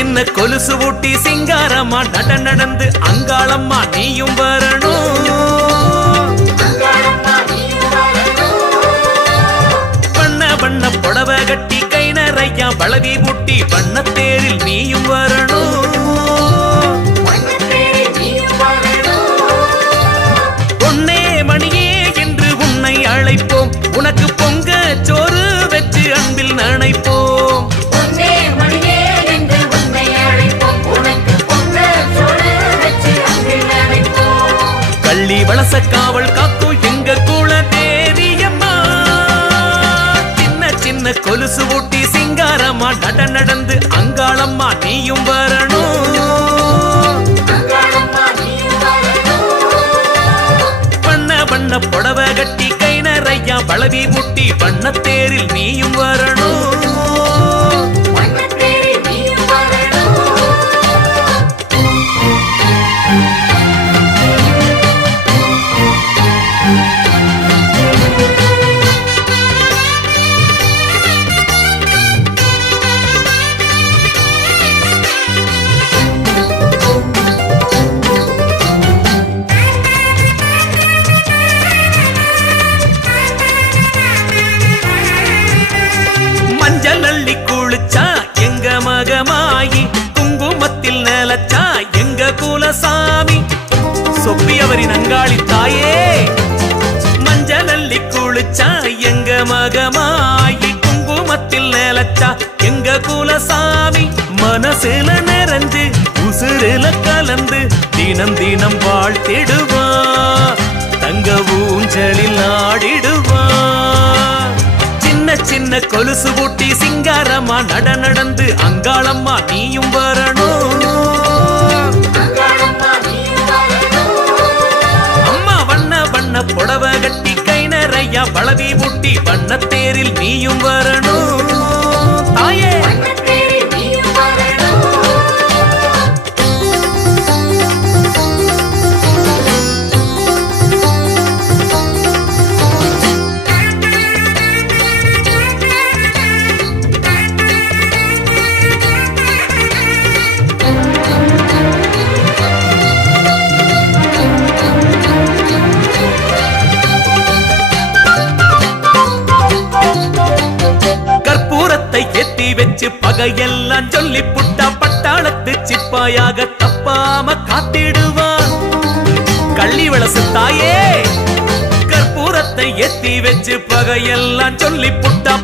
சின்ன கொலுசு ஊட்டி சிங்காரம்மா நடந்து அங்காளம்மா நீயும் வரணும். வண்ண வண்ண புடவை கட்டி கை நிறைய பழவி ஊட்டி வண்ணத்தேரில் நீயும் வரணும். பொன்னே மணியே என்று உன்னை அழைப்போம், உனக்கு பொங்க சோறு வச்சு அன்பில் நனைப்போம். கள்ளி வளச காவல் காக்கும் எங்க குல தேவியம்மா. சின்ன சின்ன கொலுசு ஊட்டி சிங்காரம்மா நடந்து அங்காளம்மா நீயும் வரணும். வண்ண வண்ண புடவை கட்டி கை நிறைய பழவி ஊட்டி வண்ணத்தேரில் நீயும் வரணும். மகமாயி குங்குமத்தில் நிலச்சா எங்க குலசாமி சொப்பியவரின் அங்காளி தாயே. மஞ்சள் அள்ளி குளிச்சா எங்க மகமாயி குங்குமத்தில் நிலச்சா எங்க குலசாமி. மனசுல நிறைஞ்சு உசுருல கலந்து தினம் தினம் வாழ்த்திடுவா, தங்க ஊஞ்சலில் ஆடிடுவா. சின்ன கொலுசு ஊட்டி சிங்காரம்மா நடந்து அங்காளம்மா நீயும் வரணும். அம்மா வண்ண வண்ண புடவை கட்டி கை நிறைய பழவி ஊட்டி வண்ணத்தேரில் நீயும் வரணும். தாயே ஏத்தி வச்சு பகையெல்லாம் சொல்லி புட்டா பட்டாளத்து சிப்பாயாக தப்பாம காத்திடுவான். கள்ளி வளசு தாயே கற்பூரத்தை ஏத்தி வச்சு பகையெல்லாம் சொல்லி புட்டா